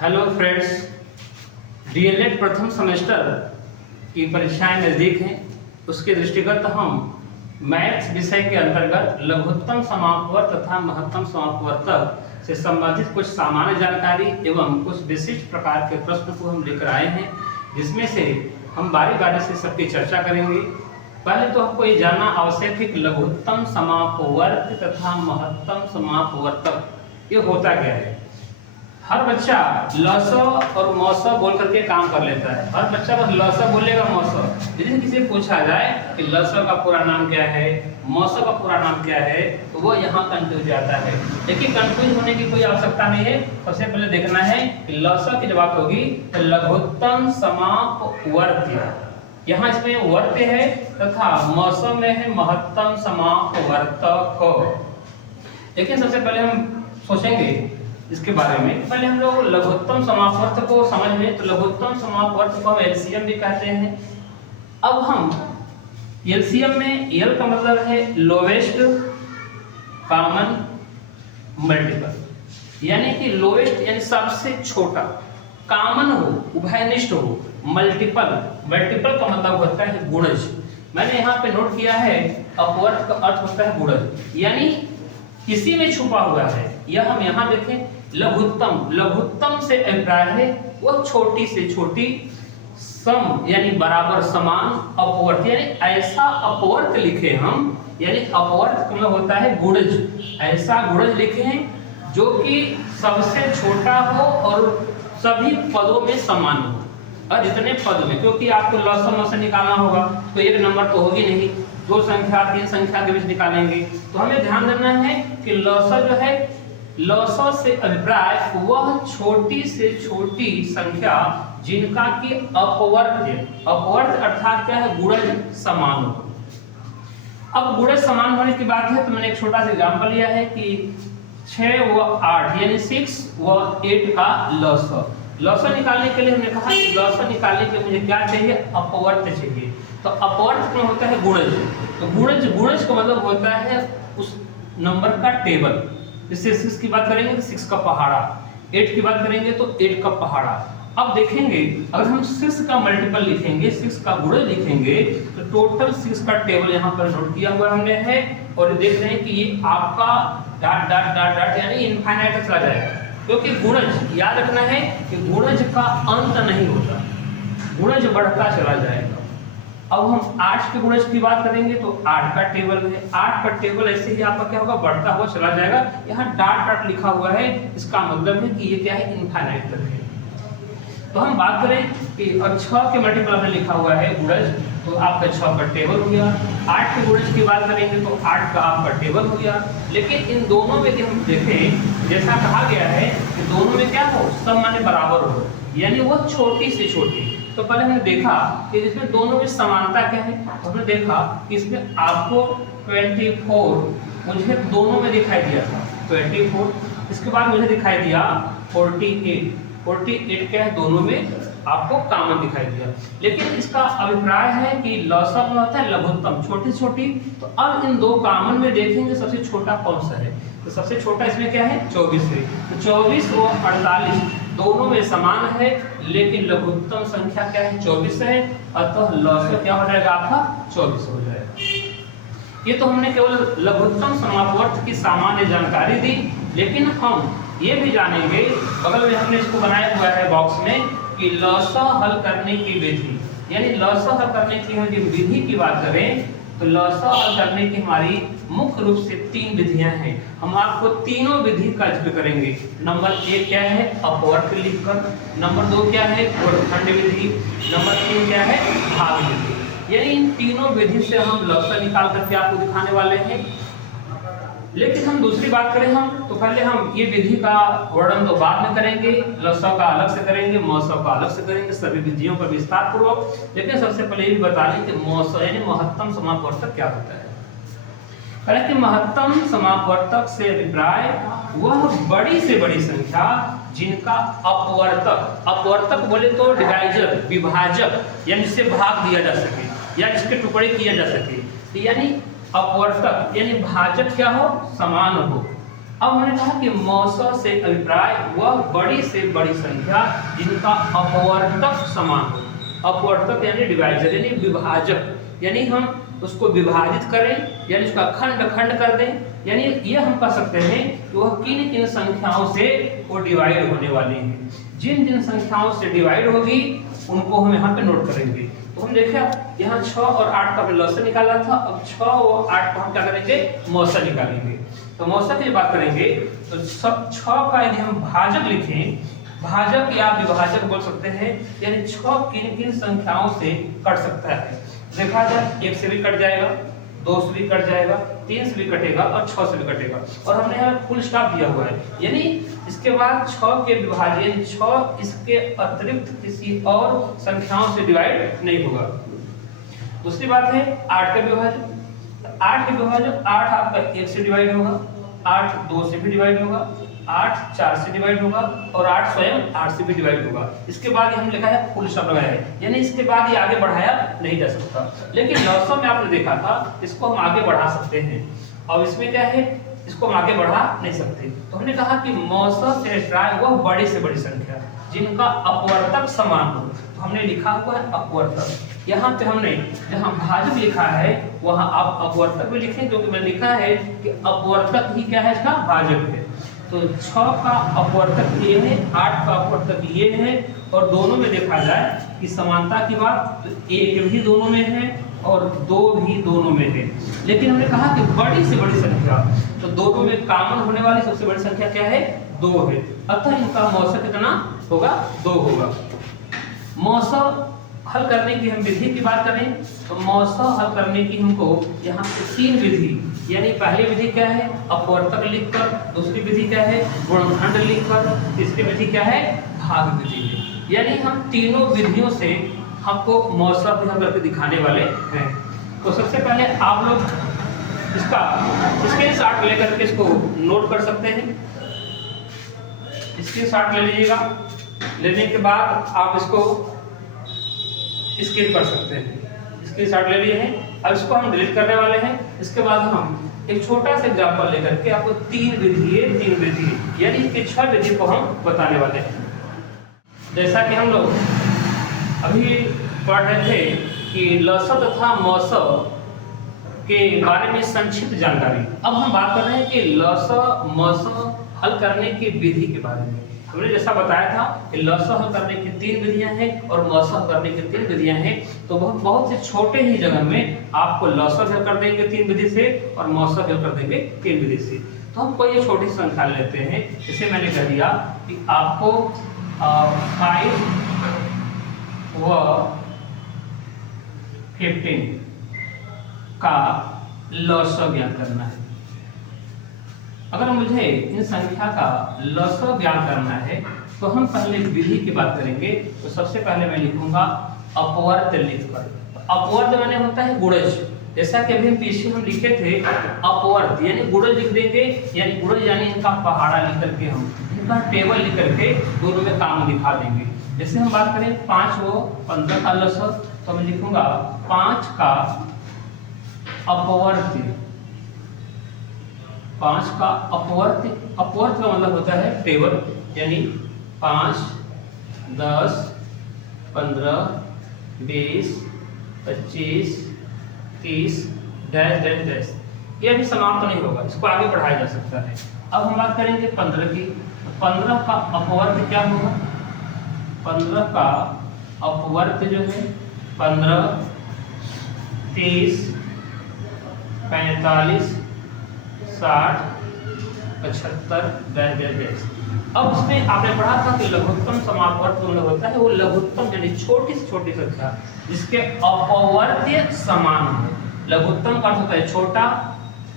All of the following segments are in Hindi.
हेलो फ्रेंड्स, डीएलएड प्रथम सेमेस्टर की परीक्षाएं नज़दीक हैं। उसके दृष्टिगत हम मैथ्स विषय के अंतर्गत लघुत्तम समापवर्त तथा महत्तम समापवर्तक से संबंधित कुछ सामान्य जानकारी एवं कुछ विशिष्ट प्रकार के प्रश्न को हम लेकर आए हैं, जिसमें से हम बारी बारी से सबकी चर्चा करेंगे। पहले तो हमको ये जानना आवश्यक है कि लघुत्तम समापवर्त तथा महत्तम समापवर्तक ये होता क्या है। हर बच्चा लस और मौस बोल करके काम कर लेता है। हर बच्चा बस लस बोलेगा मौस। यदि किसी पूछा जाए कि लस का पूरा नाम क्या है, मौस का पूरा नाम क्या है, तो वो यहाँ कंफ्यूज जाता है। लेकिन कंफ्यूज होने की कोई आवश्यकता नहीं है। सबसे पहले देखना है कि लस की जब बात होगी तो लघुत्तम समापवर्त, यहाँ इसमें वर्त है तथा मौसम में है महत्तम समापवर्तक। लेकिन सबसे पहले हम सोचेंगे इसके बारे में। पहले हम लोग लघुत्तम समापवर्त को समझ लें। तो लघुत्तम समापवर्त को हम एलसीएम भी कहते हैं। अब हम एलसीएम में एल का मतलब है लोवेस्ट कॉमन मल्टीपल, यानी कि लोवेस्ट यानी सबसे छोटा, कॉमन हो उभयनिष्ठ हो, मल्टीपल मल्टीपल का मतलब होता है गुणज। मैंने यहाँ पे नोट किया है अपवर्त का अर्थ होता है गुणज, यानी किसी में छुपा हुआ है। यह हम यहाँ देखें लघुत्तम, लघुत्तम से अभिप्राय है वो छोटी से छोटी, सम यानी बराबर समान, अपवर्त यानी ऐसा अपवर्त लिखे हम, यानी अपवर्त का मतलब होता है गुणज। ऐसा गुणज लिखे हैं जो कि सबसे छोटा हो और सभी पदों में समान हो। और जितने पद में, क्योंकि आपको लसम से निकालना होगा तो एक नंबर तो होगी नहीं, दो संख्या तीन संख्या के बीच निकालेंगे। तो हमें ध्यान देना है कि लस जो है, लस से अभिप्राय वह छोटी से छोटी संख्या जिनका कि अपवर्त, अपवर्त अर्थात क्या है गुणज समान हो। अब गुणज समान होने की बात है तो मैंने एक छोटा सा एग्जांपल लिया है कि 6 व 8 यानी 6 व 8 का लस। लस निकालने के लिए हमने कहा कि लस निकालने के लिए मुझे क्या चाहिए, अपवर्त चाहिए। तो अपवर्त में होता है गुणज। तो गुणज, गुणज का मतलब होता है उस नंबर का टेबल। जैसे 6 की बात करेंगे तो 6 का पहाड़ा, 8 की बात करेंगे तो 8 का पहाड़ा। अब देखेंगे अगर हम 6 का मल्टीपल लिखेंगे, 6 का गुणज लिखेंगे तो टोटल 6 का टेबल यहाँ पर नोट किया हुआ हमने है। और देख रहे हैं कि ये आपका डॉट डॉट डॉट डॉट यानी इनफाइनाइट तक चला जाएगा, क्योंकि गुणज याद रखना है कि गुणज का अंत नहीं होता, गुणज बढ़ता चला जाएगा। अब हम 8 के गुणज की बात करेंगे तो 8 का टेबल है, 8 का टेबल ऐसे ही आपका क्या होगा, बढ़ता हुआ चला जाएगा। यहाँ डॉट डॉट लिखा हुआ है, इसका मतलब है कि ये क्या है, इनफाइनाइट तक है। तो हम बात करें कि 6 के मल्टीपल में लिखा हुआ है गुणज, तो आपका 6 का टेबल हो गया। 8 के गुणज की बात करेंगे तो 8 का आपका टेबल हो गया। लेकिन इन दोनों में हम देखें, जैसा कहा गया है कि दोनों में क्या हो, सम माने बराबर हो, यानी वो छोटी से छोटी। तो पहले हमने देखा कि इसमें दोनों में समानता क्या है। हमने देखा कि इसमें आपको 24 मुझे दोनों में दिखाई दिया था 24, इसके बाद मुझे दिखाई दिया 48, 48 क्या है दोनों में आपको कॉमन दिखाई दिया। लेकिन इसका अभिप्राय है कि लसम में होता है लघुत्तम, छोटी छोटी। तो अब इन दो कॉमन में देखेंगे सबसे छोटा कौन सा है। तो सबसे छोटा इसमें क्या है, 24 है। तो 24 और 48 दोनों में समान है, लेकिन लघुत्तम संख्या क्या है, 24 है। अतः लस क्या हो जाएगा आपका, 24 हो जाएगा। ये तो हमने केवल लघुत्तम समापवर्त की सामान्य जानकारी दी। लेकिन हम ये भी जानेंगे, बगल में हमने इसको बनाया हुआ है बॉक्स में, कि लस हल करने की विधि, यानी लस हल करने की हम विधि की बात करें तो लस हल करने की हमारी मुख्य रूप से 3 विधियां हैं। हम आपको तीनों विधि का जिक्र करेंगे। नंबर 1 क्या है, अपवर्त लिखकर। नंबर 2 क्या है, गुणनखंड विधि। नंबर 3 क्या है, भाग विधि। यानी इन तीनों विधि से हम लस निकाल करके आपको दिखाने वाले हैं। लेकिन हम दूसरी बात करें हम, तो पहले हम ये विधि का वर्णन तो बाद में करेंगे, लसों का अलग से करेंगे, मौसों का अलग से करेंगे, सभी विधियों का विस्तार पूर्वक। लेकिन सबसे पहले ये भी बता दें कि मौसम यानी महत्तम समापवर्तक क्या होता है। कि महत्तम समापवर्तक से अभिप्राय वह बड़ी से बड़ी संख्या जिनका अपवर्तक, अपवर्तक बोले तो डिवाइजर, विभाजक, यानी जिससे भाग दिया जा सके या जिसके टुकड़े किए जा सके। यानी अपवर्तक यानी भाजक क्या हो, समान हो, अब हमने कहा कि मौसा से अभिप्राय वह बड़ी से बड़ी संख्या जिनका अपवर्तक समान हो। अपवर्तक यानी डिवाइजर यानी विभाजक, यानी हम उसको विभाजित करें यानी उसका खंड खंड कर दें, यानी ये हम कह सकते हैं कि वह किन किन संख्याओं से वो डिवाइड होने वाले हैं। जिन जिन संख्याओं से डिवाइड होगी उनको हम यहाँ पे नोट करेंगे। तो हम देखा यहाँ 6 और 8 का लॉस निकाला था, अब 6 और 8 को हम क्या करेंगे, मौसा निकालेंगे। तो मौसा की बात करेंगे तो 6 का यदि हम भाजक लिखें, भाजक या विभाजक बोल सकते हैं, यानी 6 किन किन संख्याओं से कट सकता है। देखा जाए 1 से भी कट जाएगा, 2 से भी कट जाएगा, 3 से भी कटेगा और 6 से भी कटेगा। और हमने यहाँ फुल स्टॉप दिया हुआ है, यानी इसके बाद 6 के विभाजन 6 इसके अतिरिक्त किसी और संख्याओं से डिवाइड नहीं होगा। दूसरी बात है 8 का विभाजन। 8 के विभाजन 8 आपका 1 से डिवाइड होगा, 8 2 से भी डिवाइड होगा, 8 4 से डिवाइड होगा और 8 स्वयं 8 से भी डिवाइड होगा। इसके बाद हम लिखा है फुल स्टॉप लगाया है, यानी इसके बाद ये आगे बढ़ाया नहीं जा सकता। लेकिन लॉसों में आपने देखा था इसको हम आगे बढ़ा सकते हैं, और इसमें क्या है, इसको हम आगे बढ़ा नहीं सकते। तो हमने कहा कि मौसा से अभिप्राय वह बड़ी से बड़ी संख्या जिनका अपवर्तक समान हो। तो हमने लिखा हुआ है अपवर्तक, यहाँ पे हमने जहाँ भाजक लिखा है वहाँ आप अपवर्तक भी लिखें, क्योंकि मैंने लिखा है कि अपवर्तक ही क्या है, इसका भाजक है। तो 6 का अपवर्तक ये है, 8 का अपवर्तक ये है, और दोनों में देखा जाए कि समानता की बात तो 1 भी दोनों में है और 2 भी दोनों में है। लेकिन हमने कहा कि बड़ी से बड़ी संख्या, तो दोनों में कॉमन होने वाली सबसे बड़ी संख्या क्या है, 2 है। अतः इनका मौसा कितना होगा, 2 होगा। मौसा हल करने की हम विधि की बात करें तो मौसा हल करने की हमको यहाँ पे 3 विधि, यानी पहली विधि क्या है, अपवर्तक लिखकर, दूसरी विधि क्या है, गुणनखंड लिखकर, तीसरी विधि क्या है, भाग विधि है। यानी हम तीनों विधियों से हमको मौसा भी हल करके दिखाने वाले हैं। तो सबसे पहले आप लोग इसका स्क्रीनशॉट लेकर के इसको नोट कर सकते हैं। स्क्रीनशॉट ले लीजिएगा, लेने के बाद आप इसको स्किप कर सकते हैं। स्क्रीनशॉट ले लिए हैं, अब इसको हम डिलीट करने वाले हैं। इसके बाद हम एक छोटा सा एग्जांपल लेकर के आपको 3 विधि यानी कि 6 विधि को हम बताने वाले हैं। जैसा कि हम लोग अभी पढ़ रहे थे कि लसा तथा मौसा के बारे में संक्षिप्त जानकारी, अब हम बात कर रहे हैं कि लसा मौसा हल करने की विधि के बारे में। हमने जैसा बताया था कि लसा हल करने की 3 विधियां हैं और मौसा हल करने की 3 विधियां हैं। तो बहुत से छोटे ही जगह में आपको लसा हल कर देंगे 3 विधि से और मौसा हल कर देंगे 3 विधि से। तो हम कोई छोटी संख्या लेते हैं, जैसे मैंने कह दिया कि आपको 5 व 15 का लसा ज्ञात करना है। अगर मुझे इन संख्या का लसा ज्ञात करना है तो हम पहले विधि की बात करेंगे। तो सबसे पहले मैं लिखूंगा अपवर्त लिखकर। अपवर्त माने होता है गुणज, जैसा कि अभी पीछे हम लिखे थे अपवर्त यानी गुणज लिख देंगे, यानी गुणज यानी इनका पहाड़ा लिख करके हम इनका टेबल लिख करके दोनों में काम दिखा देंगे। जैसे हम बात करें 5 व 15 का लसा, तो मैं लिखूंगा 5 का अपवर्त। 5 का अपवर्त, अपवर्त का मतलब होता है टेबल, यानी 5 10 15 20 25 30 डैश डैश डैश। ये अभी समाप्त नहीं होगा, इसको आगे बढ़ाया जा सकता है। अब हम बात करेंगे 15 की। 15 का अपवर्त क्या होगा, 15 का अपवर्त जो है 15 30 45 60 75 डैश डैश डैश। अब इसमें आपने पढ़ा था कि लघुत्तम समापवर्त मतलब होता है वो लघुत्तम यानी छोटी से छोटी संख्या जिसके अपवर्त्य समान हो। लघुत्तम का अर्थ होता है छोटा,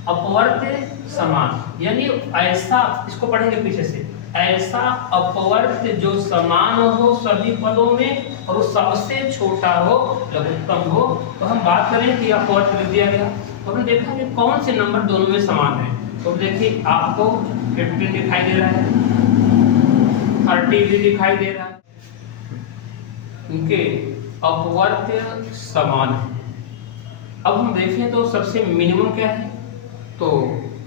अपवर्त्य समान, यानी ऐसा, इसको पढ़ेंगे पीछे से, ऐसा अपवर्त्य जो समान हो सभी पदों में और वो सबसे छोटा हो, लघुत्तम हो। तो हम बात करें कि अपवर्त्य लिख दिया गया, तो हमने देखा कि कौन से नंबर दोनों में समान है। तो देखिए आपको 15 दिखाई दे रहा है, 30 भी दिखाई दे रहा है, इनके अपवर्त्य समान है। अब हम देखें तो सबसे मिनिमम क्या है, तो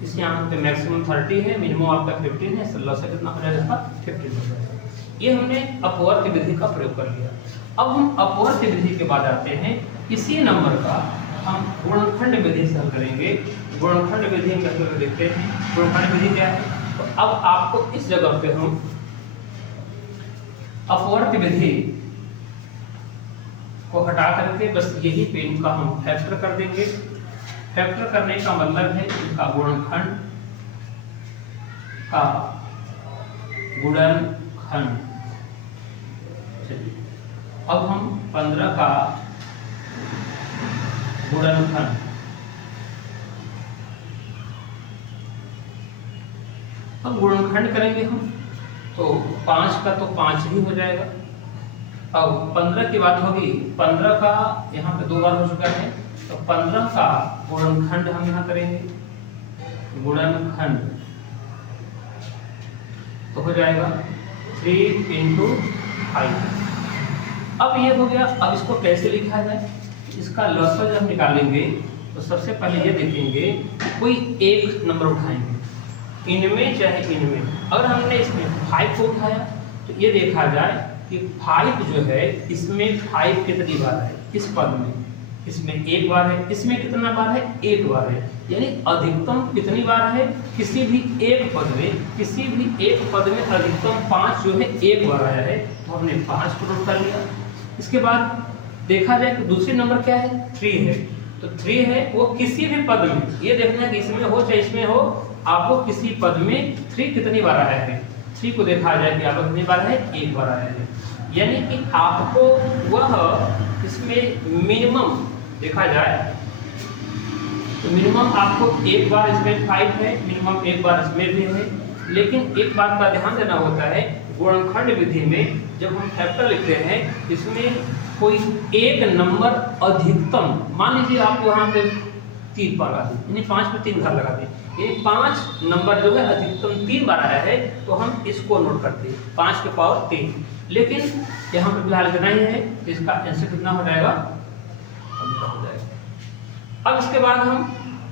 इस यहाँ पे मैक्सिमम 30 है, मिनिमम आपका 15 है, 16 से कितना हो जाएगा इसका 15 हो जाएगा। ये हमने अपवर्त विधि का प्रयोग कर लिया। अब हम अपवर्त विधि के बाद आते हैं, इसी नंबर का हम गुणनखंड विधि से हल करेंगे। गुणनखंड विधि में करके देखते हैं गुणनखंड विधि क्या है। तो अब आपको इस जगह पे हम अपवर्त विधि को हटा करके बस यही पेन का हम फैक्टर कर देंगे। फैक्टर करने का मतलब है इसका गुणनखंड का गुणनखंड। चलिए अब हम 15 का गुणनखंड, अब गुणनखंड करेंगे हम तो 5 का तो 5 ही हो जाएगा। अब 15 की बात होगी, 15 का यहाँ पे 2 बार हो चुका है, तो 15 का गुणनखंड हम यहाँ करेंगे। गुणनखंड तो हो जाएगा 3 × 5। अब ये हो गया। अब इसको कैसे लिखा जाए, इसका लसागु जब हम निकालेंगे तो सबसे पहले ये देखेंगे कोई एक नंबर उठाएंगे, इनमें चाहे इनमें। अगर हमने इसमें 5 को उठाया तो ये देखा जाए कि 5 जो है इसमें 5 कितनी बार है, इस पद में इसमें 1 बार है, इसमें कितना बार है, 1 बार है। यानी अधिकतम कितनी बार है, किसी भी एक पद में अधिकतम 5 जो है 1 बार आया है, तो हमने 5 को नोट कर लिया। इसके बाद देखा जाए कि दूसरी नंबर क्या है, 3 है। तो 3 है वो किसी भी पद में, ये देखना है कि इसमें हो चाहे इसमें हो, आपको किसी पद में 3 कितनी बार आया है। 3 को देखा जाए कि आपको कितनी बार है, 1 बार आया है। यानी कि आपको वह इसमें मिनिमम देखा जाए तो मिनिमम आपको 1 बार इसमें 5 है, मिनिमम 1 बार इसमें भी है। लेकिन एक बात का ध्यान देना होता है, गुणनखंड विधि में जब हम फैक्टर लिखते हैं इसमें कोई एक नंबर अधिकतम, मान लीजिए आप यहाँ पे 3 बार लगा दी, यानी 5 पे 3 घर लगा दी, ये 5 नंबर जो है अधिकतम 3 बार आया है, तो हम इसको नोट करते हैं 5 के पावर 3। लेकिन यहाँ पे फिलहाल इतना ही है, इसका आंसर कितना हो जाएगा, हो जाएगा। अब इसके बाद हम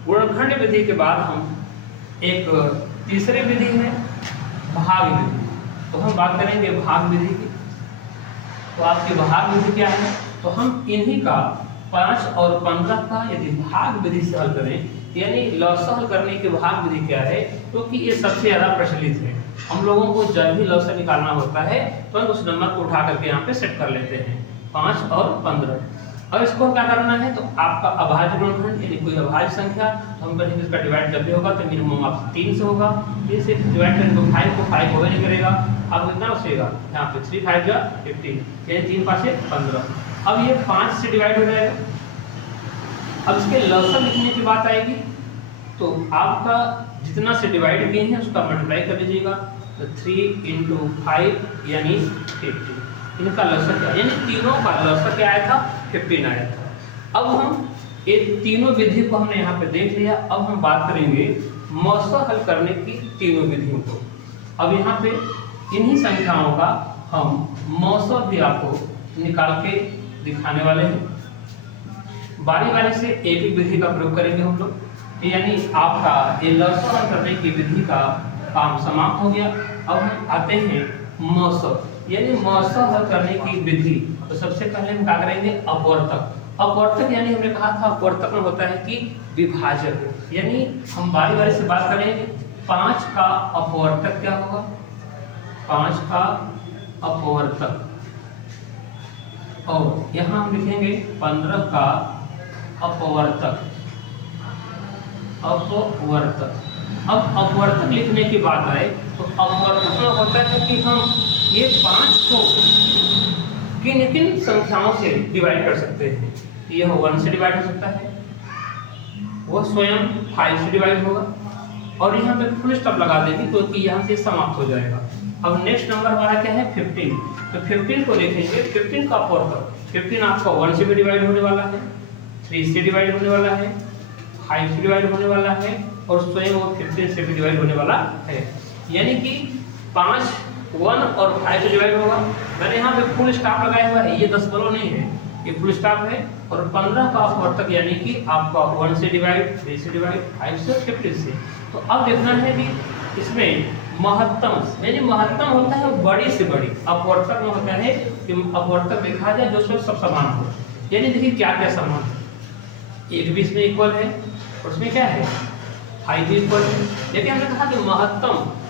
गुणनखंड विधि के बाद हम एक तीसरी विधि है भाग विधि। तो हम बात करेंगे भाग विधि की। तो आपकी भाग विधि क्या है, तो हम इन्हीं का 5 और 15 का यदि भाग विधि से हल करें, यानी लसागु हल करने की भाग विधि क्या है, क्योंकि ये सबसे ज्यादा प्रचलित है। हम लोगों को जब भी लसागु निकालना होता है तो हम उस नंबर को उठा करके यहाँ पे सेट कर लेते हैं 5 और 15। अब इसको क्या करना है, तो आपका अभाज्य गुणनखंड यानी कोई अभाज्य संख्या, तो हम कहेंगे इसका डिवाइड जब भी होगा तो मिनिमम आप 3 से होगा। 3 से डिवाइड करेंगे तो 5 को 5 होगा नहीं करेगा, अब कितना बचेगा यहाँ पे 3 5 जा 15, यानी 3 5 15। अब ये 5 से डिवाइड हो जाएगा। अब इसके लसागु लिखने की बात आएगी, तो आपका जितना से डिवाइड किए हैं उसका मल्टीप्लाई कर लीजिएगा, तो 3 × 5 यानी 50। इनका लसागु क्या, यानी तीनों का लसागु क्या आया था, 15 आया था। अब हम ये तीनों विधि को हमने यहाँ पे देख लिया। अब हम बात करेंगे मौसा हल करने की तीनों विधियों को। अब यहाँ पे इन्हीं संख्याओं का हम मौसा भी आपको निकाल के दिखाने वाले हैं। बारी बारी से एक ही विधि का प्रयोग करेंगे हम लोग, यानी आपका ये लसागु हल करने की विधि का काम समाप्त हो गया। अब हम आते हैं मौसा, यानी मौसा हल करने की विधि। तो सबसे पहले हम क्या करेंगे, अपवर्तक। अपवर्तक यानी हमने कहा था अपवर्तक में होता है कि विभाजक, यानी हम बारी बारी से बात करेंगे। 5 का अपवर्तक क्या होगा, 5 का अपवर्तक, और यहाँ हम लिखेंगे 15 का अपवर्तक। अपवर्तक, अब अपवर्तक लिखने की बात आए तो अपवर्तक में होता है कि हम ये 5 को किन किन संख्याओं से डिवाइड कर सकते हैं। यह 1 से डिवाइड हो सकता है, वो स्वयं 5 से डिवाइड होगा, और यहाँ पे फुल स्टॉप लगा देंगे क्योंकि यहाँ से समाप्त हो जाएगा। अब नेक्स्ट नंबर हमारा क्या है, 15। तो 15 को देखेंगे, 15 का अपवर्तक, 15 आपका 1 से भी डिवाइड होने वाला है, 3 से डिवाइड होने वाला है, 5 से डिवाइड होने वाला है, और स्वयं वो 15 से भी डिवाइड होने वाला है। यानी कि 5 1 और 5 से डिवाइड होगा। मैंने यहाँ पे फुल स्टॉप लगाया हुआ है, ये दशमलव नहीं है, ये फुल स्टॉप है। और 15 का अपवर्तक यानी कि आपका 1 से डिवाइड, 3 से डिवाइड, 5 से, 15 से, तो अब देखना है कि इसमें महत्तम यानी महत्तम होता है बड़ी से बड़ी, अपवर्तक में होता है कि अपवर्तक देखा जाए जो सब समान हो। यानी देखिए क्या क्या समान है, एक भी इसमें इक्वल है और उसमें क्या है 5 भी इक्वल है। लेकिन हमने कहा कि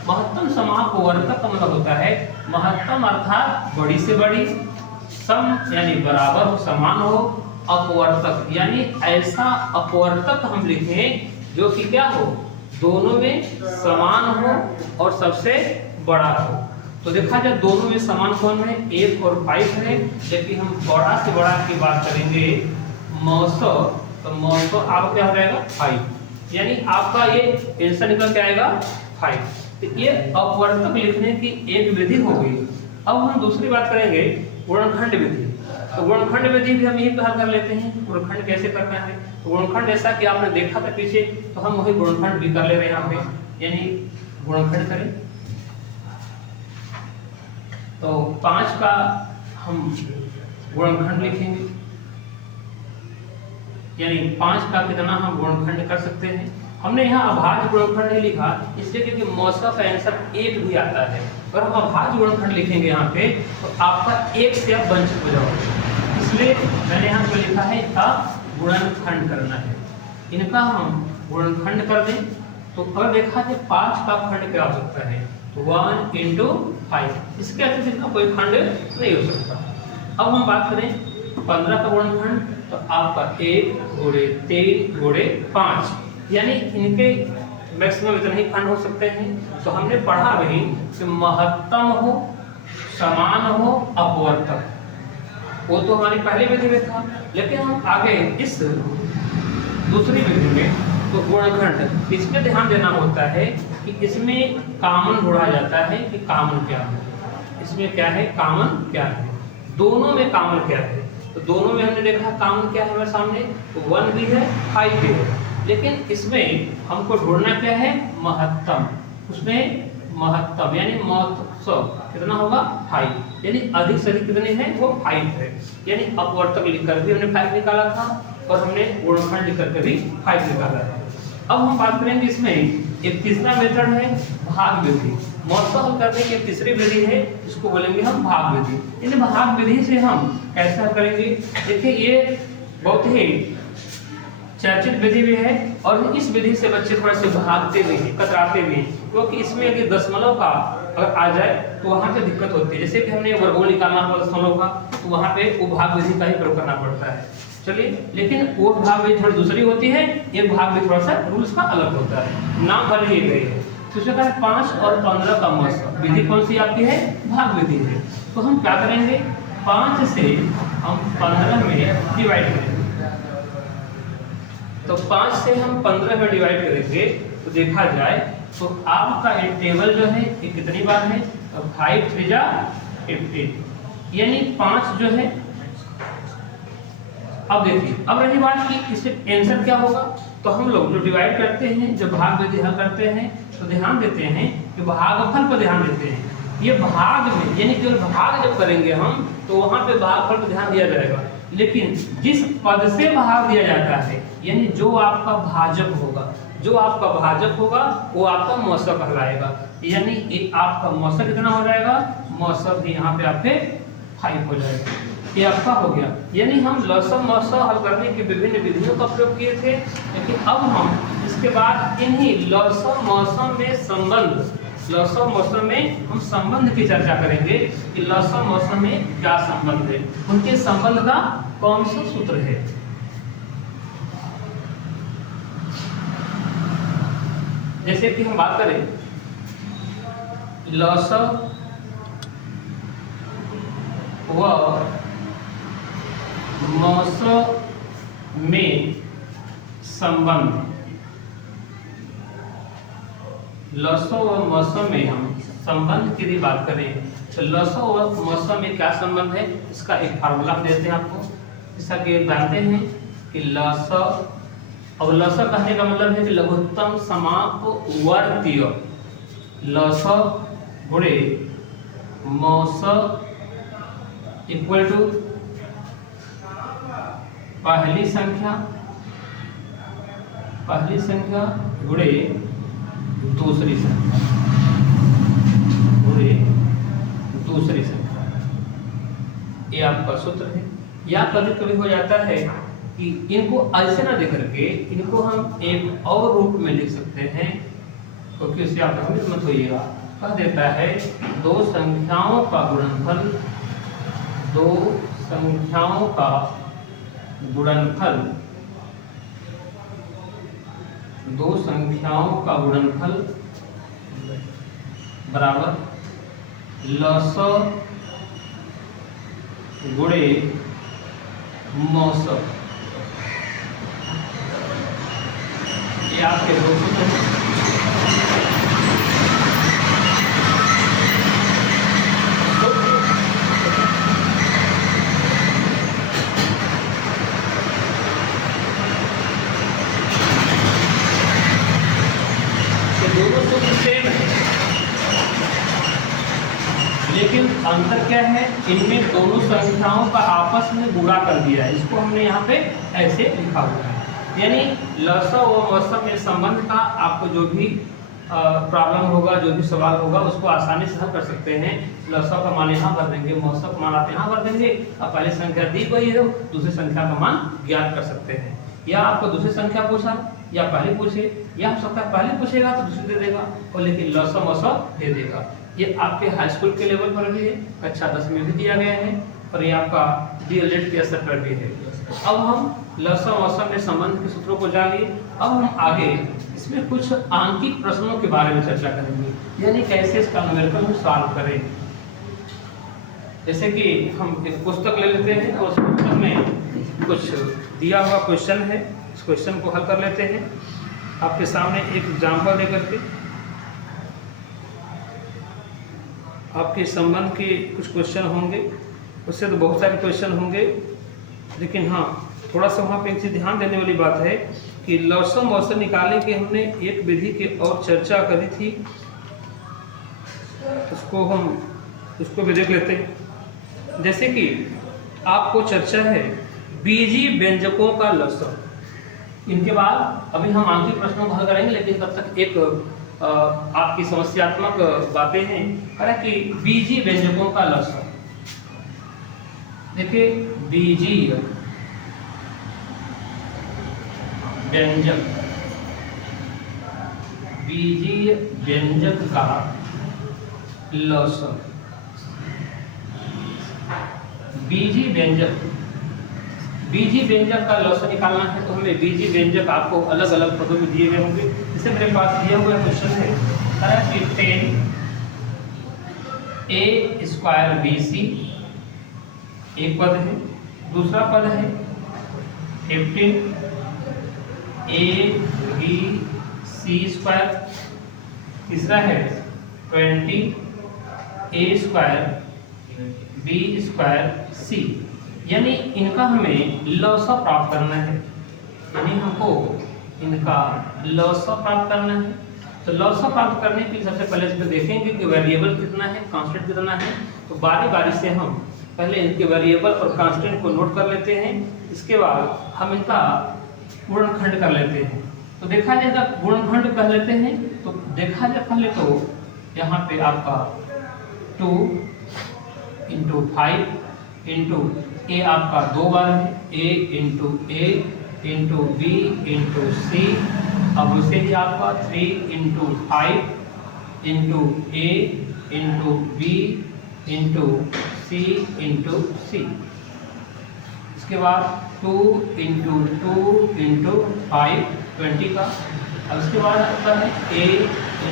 महत्तम समापवर्तक का मतलब होता है महत्तम अर्थात बड़ी से बड़ी, सम यानी बराबर हो समान हो, अपवर्तक यानी ऐसा अपवर्तक हम लिखें जो कि क्या हो दोनों में समान हो और सबसे बड़ा हो। तो देखा जाए दोनों में समान कौन है 1 और 5 है, जबकि हम बड़ा से बड़ा की बात करेंगे मौसो, तो मौसो आपका क्या हो जाएगा 5, यानी आपका ये आंसर निकल के आएगा 5। तो ये अपवर्तक लिखने की एक विधि हो गई। अब हम दूसरी बात करेंगे गुणनखंड विधि। तो गुणनखंड विधि भी हम यही हल कर लेते हैं। गुणनखंड कैसे करना है, तो गुणनखंड ऐसा कि आपने देखा था पीछे, तो हम वही गुणनखंड भी कर ले रहे हैं यहाँ पे, यानी गुणनखंड करें तो 5 का हम गुणनखंड लिखेंगे, यानी 5 का कितना हम गुणनखंड कर सकते हैं। हमने यहाँ अभाज्य गुणनखंड नहीं लिखा इसलिए क्योंकि मौसा का आंसर 1 भी आता है, और हम अभाज्य गुणनखंड लिखेंगे यहाँ पे तो आपका 1 से आप वंचित हो जाओगे, इसलिए मैंने यहाँ पे लिखा है इनका गुणनखंड करना है। इनका हम गुणनखंड कर दें तो अगर देखा जाए 5 का खंड क्या हो सकता है 1 × 5, इसके अतिरिक्त इसका कोई खंड नहीं हो सकता। अब हम बात करें 15 का गुणनखंड, तो आपका 1 × 3 × 5, यानी इनके मैक्सिमम इतने ही खंड हो सकते हैं। तो हमने पढ़ा वही कि महत्तम हो, समान हो, अपवर्तक, वो तो हमारी पहली विधि में था। लेकिन हम आगे इस दूसरी विधि में तो गुणनखंड, इसमें ध्यान देना होता है कि इसमें कॉमन ढूंढा जाता है कि कॉमन क्या है, इसमें क्या है कॉमन क्या है, दोनों में कॉमन क्या है। तो दोनों में हमने देखा कॉमन क्या है हमारे सामने, तो 1 भी है 5 भी है, लेकिन इसमें हमको ढूंढना क्या है महत्तम, उसमें महत्तम यानी महोत्सव कितना होगा 5, यानी अधिक से अधिक कितने हैं वो 5 है। यानी अपवर्तक लिखकर भी हमने 5 निकाला था और हमने गुणनखंड लिखकर के भी 5 निकाला है। अब हम बात करेंगे इसमें एक तीसरा मेथड है भाग विधि। महोत्सव हल करने की एक तीसरी विधि है, इसको बोलेंगे हम भाग विधि। इन भाग विधि से हम कैसे हल करेंगे, देखिए ये बहुत ही चर्चित विधि भी है और इस विधि से बच्चे थोड़ा से भागते भी हैं, कतराते भी हैं, क्योंकि इसमें यदि दशमलव का अगर आ जाए तो वहाँ पे दिक्कत होती है। जैसे कि हमने वर्गमूल निकालना हो दशमलव का, तो वहाँ पे वो भाग विधि का ही प्रयोग करना पड़ता है। चलिए, लेकिन वो भाग विधि थोड़ी दूसरी होती है, ये भाग विधि थोड़ा सा रूल्स का अलग होता है, नाम भले ही गई है। तो उसमें कहा 5 और 15 का मौसम विधि कौन सी आपकी है भाग विधि है। तो हम क्या करेंगे 5 से हम 15 में डिवाइड करेंगे, तो 5 से हम 15 में डिवाइड करेंगे तो देखा जाए तो आपका एक टेबल जो है ये कितनी बार है 5 3 जा 15, यानी 5 जो है। अब देखिए, अब रही बात कि इससे आंसर क्या होगा, तो हम लोग जो डिवाइड करते हैं जब भाग विधि हल करते हैं तो ध्यान देते हैं कि भागफल पर ध्यान देते हैं। ये भाग में यानी केवल भाग जब करेंगे हम तो वहां पे भागफल पर ध्यान दिया जाएगा, लेकिन जिस पद से भाग दिया जाता है यानी जो आपका भाजक होगा, जो आपका भाजक होगा वो आपका मौसक कहलाएगा। यानी ये आपका मौसक कितना हो जाएगा, मौसक भी यहाँ पे आपके 5 हो जाएगा। ये आपका हो गया। यानी हम लसम मौसम हल करने की विभिन्न विधियों का प्रयोग किए थे, लेकिन अब हम इसके बाद इन्हीं लसम मौसम में संबंध, लसम मौसम में हम संबंध की चर्चा करेंगे कि लसम मौसम में क्या संबंध है, उनके संबंध का कौन सा सूत्र है। जैसे कि हम बात करें लसम व मौसम में संबंध, लसो व मौसम में हम संबंध की बात करें तो लसो व मौसम में क्या संबंध है, इसका एक फार्मूला हम देते हैं आपको। जैसा कि जानते हैं कि लसो, और लसो कहने का मतलब है कि लघुत्तम समापवर्तीय, लसो गुणे मौसम इक्वल टू पहली संख्या गुणे दूसरी संख्या गुणे दूसरी संख्या, ये आपका सूत्र है। या कभी कभी हो जाता है कि इनको ऐसे ना देख करके इनको हम एक और रूप में लिख सकते हैं, क्योंकि उससे आप भ्रमित मत होइएगा। कह देता है दो संख्याओं का गुणनफल, दो संख्याओं का गुणनफल, दो संख्याओं का गुणनफल बराबर लस गुणे मौस। ये आपके दो सूत्र हैं। दोनों सूत्र सेम है, लेकिन अंतर क्या है, इनमें दोनों संख्याओं का आपस में गुणा कर दिया है। इसको हमने यहाँ पे ऐसे लिखा हुआ है, यानी लस व मस में संबंध का आपको जो भी प्रॉब्लम होगा, जो भी सवाल होगा, उसको आसानी से हल कर सकते हैं। लस का मान यहाँ भर देंगे, मस का मान आप यहाँ भर देंगे, अब पहली संख्या दी गई है, दूसरी संख्या का मान ज्ञात कर सकते हैं। या आपको दूसरी संख्या पूछा या पहले पूछे, या हो सकता है पहले पूछेगा तो दूसरी दे देगा, और लेकिन लस मस दे देगा। ये आपके हाई स्कूल के लेवल पर भी है, कक्षा 10 में भी दिया गया है, और ये आपका डीएलएड के स्तर पर भी है। अब हम लस मस में संबंध के सूत्रों को जान लिए। अब हम आगे इसमें कुछ आंकिक प्रश्नों के बारे में चर्चा करेंगे, यानी कैसे इसका न्यूमेरिकल हम सॉल्व करें। जैसे कि हम एक पुस्तक ले लेते हैं और उस पुस्तक में कुछ दिया हुआ क्वेश्चन है, इस क्वेश्चन को हल कर लेते हैं। आपके सामने एक एग्जाम्पल लेकर के आपके संबंध के कुछ क्वेश्चन होंगे, उससे तो बहुत सारे क्वेश्चन होंगे, लेकिन हाँ थोड़ा सा वहाँ पे एक चीज ध्यान देने वाली बात है कि लौसम मौसम निकालने की हमने एक विधि की और चर्चा करी थी, उसको भी देख लेते हैं। जैसे कि आपको चर्चा है बीजी व्यंजकों का लसम। इनके बाद अभी हम आंकिक प्रश्नों को हल करेंगे, लेकिन तब तक एक आपकी समस्यात्मक बातें हैं। अरे कि बीजी व्यंजकों का लसम, देखिए बीजीय व्यंजक, बीजीय व्यंजक का लसम, बीजी व्यंजक, बीजी व्यंजक का लौसम निकालना है तो हमें बीजी व्यंजक आपको अलग अलग पदों में दिए गए होंगे। जैसे मेरे पास दिया हुआ क्वेश्चन है, तरह कि 10a² bc एक पद है, दूसरा पद है 15abc², तीसरा है 20a²b²c। यानी इनका हमें लौसा प्राप्त करना है, यानी हमको इनका लौसा प्राप्त करना है। तो लौसा प्राप्त करने के लिए सबसे पहले इसमें देखेंगे कि वेरिएबल कितना है, कांस्टेंट कितना है। तो बारी बारी से हम पहले इनके वेरिएबल और कांस्टेंट को नोट कर लेते हैं, इसके बाद हम इनका गुणनखंड कर लेते हैं। तो देखा जाएगा गुणनखंड कर लेते हैं, तो देखा जाए पहले तो यहाँ पे आपका 2 × 5 इंटू ए आपका 2 बार है, a × b × c। अब उसे ही आपका 3 × 5 × a × b × c × c। इसके बाद 2 × 2 × 5 20 का। अब इसके बाद आता है a ×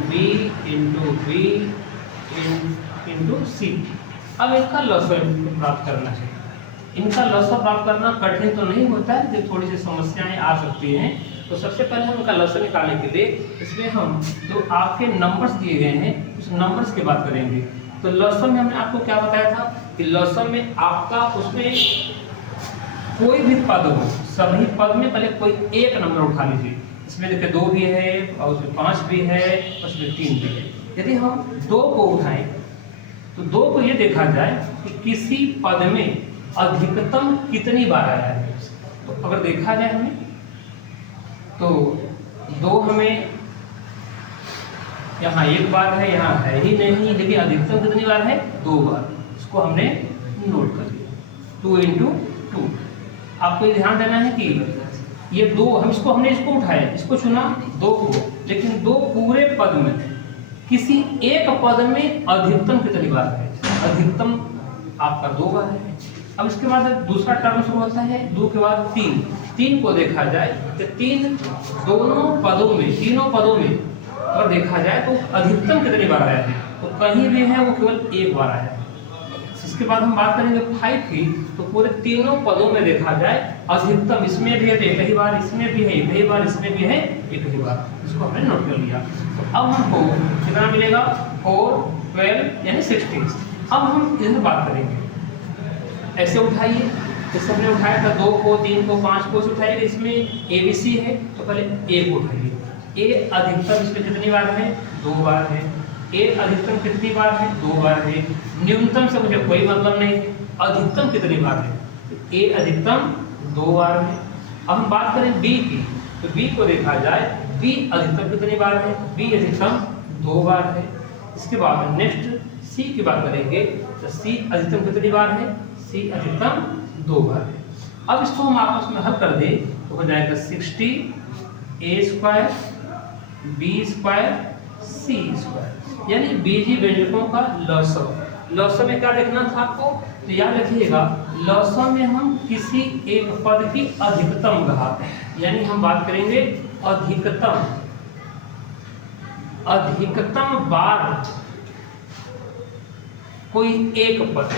b × c। अब इनका लौसम प्राप्त करना है। इनका लौसम प्राप्त करना कठिन तो नहीं होता है, जब थोड़ी सी समस्याएं आ सकती हैं। तो सबसे पहले हम इनका लौसम निकालने के लिए इसमें हम जो आपके नंबर्स दिए गए हैं उस नंबर्स की बात करेंगे। तो लौसम में हमने आपको क्या बताया था कि लौसम में आपका उसमें कोई भी पद हो, सभी पद में पहले कोई एक नंबर उठा लीजिए। इसमें देखिए 2 भी है और उसमें 5 भी है, उसमें 3 भी है। यदि हम 2 को उठाएं तो 2 को ये देखा जाए कि किसी पद में अधिकतम कितनी बार आया है। तो अगर देखा जाए हमें तो दो हमें यहाँ एक बार है, यहाँ है ही नहीं, लेकिन अधिकतम कितनी बार है? 2 बार। इसको हमने नोट कर लिया, 2 × 2। आपको ये ध्यान देना है कि ये दो हमने इसको उठाया, इसको चुना 2 को, लेकिन 2 पूरे पद में किसी एक पद में अधिकतम कितनी बार है? अधिकतम आपका 2 बार है। अब इसके बाद दूसरा टर्म शुरू होता है 2 के बाद 3। 3 को देखा जाए तो 3 तीनों पदों में अगर देखा जाए तो अधिकतम कितनी बार आया है? तो कहीं भी है वो केवल 1 बार आया है। इसके बाद हम बात करेंगे 5 की, तो पूरे तीनों पदों में देखा जाए अधिकतम इसमें भी है तो एक ही बार, इसमें भी है एक ही बार, इसमें भी है एक ही बार। इसको हमने नोट कर लिया। तो अब हमको कितना मिलेगा? 4, 12 यानी 16। अब हम इधर बात करेंगे, ऐसे उठाइए, जैसे हमने उठाया था 2 को, 3 को, 5 को उठाइए। इसमें ABC है तो पहले A को उठाइए। A अधिकतम इसमें कितनी बार है? 2 बार है। A अधिकतम कितनी बार है? 2 बार है। न्यूनतम से मुझे कोई मतलब नहीं, अधिकतम कितनी बार है? A अधिकतम 2 बार है। अब हम बात करें B की, तो B को देखा जाए, B अधिकतम कितनी बार है? B अधिकतम 2 बार है। इसके बाद नेक्स्ट C की बात करेंगे, तो C अधिकतम कितनी बार है? C अधिकतम 2 बार है। अब इसको हम आपस में हल कर दें तो हो जाएगा 60 A² B² C², यानी बीजीय व्यंजकों का लसव। लसव में क्या देखना था आपको? तो याद रखिएगा, लसव में हम किसी एक पद की अधिकतम घात, यानी हम बात करेंगे अधिकतम बार कोई एक पद,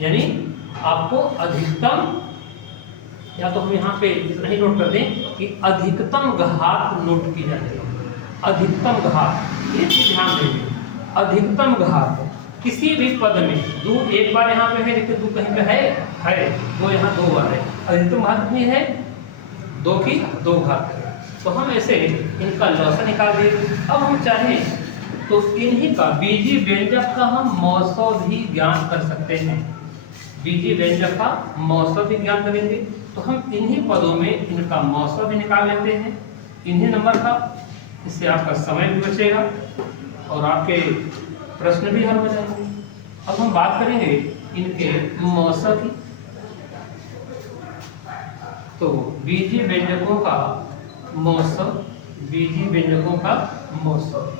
यानी आपको अधिकतम, या तो हम यहाँ पे इतना ही नोट कर दें कि अधिकतम घात नोट की जाएगी। अधिकतम घात, ये चीज ध्यान देंगे। अधिकतम घात किसी भी पद में, 2 एक बार यहाँ पे है, देखिए 2 कहीं पे है 2 यहाँ 2 बार है। अधिकतम घात कितनी है? 2 की 2 घात है। तो हम ऐसे इनका लॉस निकाल दिए। अब हम चाहें तो इन्हीं का बीजीय व्यंजक का हम मौसव भी ज्ञान कर सकते हैं। बीजीय व्यंजक का मौसव भी ज्ञान करेंगे, तो हम इन्हीं पदों में इनका मौसव भी निकाल लेते हैं, इन्हीं नंबर का। इससे आपका समय भी बचेगा और आपके प्रश्न भी हल हो जाएंगे। अब हम बात करेंगे इनके मौसव की। तो बीजीय व्यंजकों का मौसव, बीजीय व्यंजकों का मौसव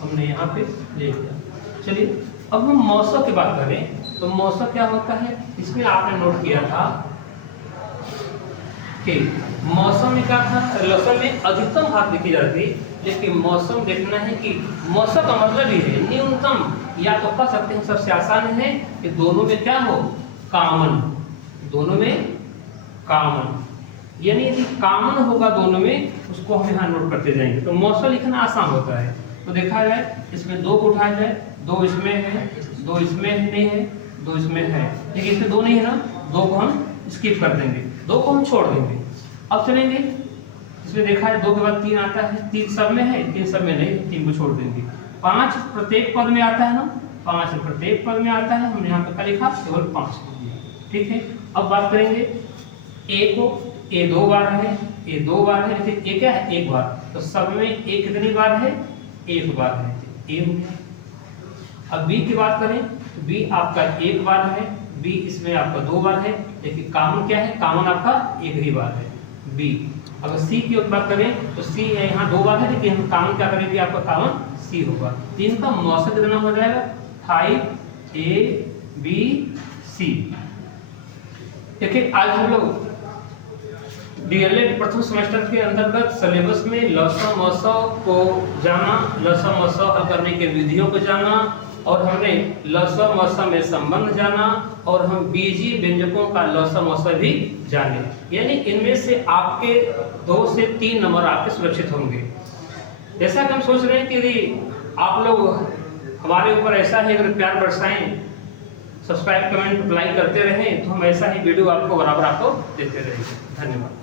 हमने यहाँ पे ले लिया। चलिए अब हम मौसव की बात करें तो मौसव क्या होता है? इसमें आपने नोट किया था कि मौसम में क्या था? लसव में अधिकतम घात लिखी जाती, लेकिन मौसम देखना है कि मौसम का मतलब ही है न्यूनतम, या तो कह सकते हैं सबसे आसान है कि दोनों में क्या हो? कॉमन। दोनों में कॉमन, यानी यदि कॉमन होगा दोनों में, उसको हम यहाँ नोट करते जाएंगे। तो मौसम लिखना आसान होता है। तो देखा जाए इसमें 2 को उठाया जाए, 2 इसमें है, 2 इसमें नहीं है, 2 इसमें है, लेकिन इसमें 2 नहीं है ना, 2 को हम स्किप कर देंगे, 2 को हम छोड़ देंगे। अब चलेंगे इसमें देखा है 2 के बाद 3 आता है, 3 सब में है, 3 सब में नहीं, 3 को छोड़ देंगे। 5 प्रत्येक पद में आता है ना, 5 प्रत्येक पद में आता है। हमने यहाँ पे क्या लिखा? केवल 5 को दिया। ठीक है। अब बात करेंगे A को, A 2 बार है, A 2 बार है, लेकिन A क्या है? 1 बार। तो सब में A कितनी बार है? 1 बार है, A हो गया। अब B की बात करें तो B आपका 1 बार है, B इसमें आपका 2 बार है, लेकिन कॉमन क्या है? कॉमन आपका 1 ही बार है, B। अगर C की बात करें तो C यहाँ 2 बार है, लेकिन हम कॉमन क्या करेंगे? आपका कॉमन C होगा। तो इनका मौसम कितना हो जाएगा? 5A B C। देखिए आज हम लोग डीएलएड प्रथम सेमेस्टर के अंतर्गत सिलेबस में लसव मौसव को जाना, लसव मौसव हल करने के विधियों को जाना, और हमने लसव मौसव में संबंध जाना, और हम बीजीय व्यंजकों का लसव मौसव भी जाने। यानी इनमें से आपके 2 से 3 नंबर आपके सुरक्षित होंगे। जैसा कि हम सोच रहे हैं कि यदि आप लोग हमारे ऊपर ऐसा है अगर प्यार बरसाएं, सब्सक्राइब कमेंट लाइक करते रहें, तो हम ऐसा ही वीडियो आपको बराबर आपको देते रहेंगे। धन्यवाद।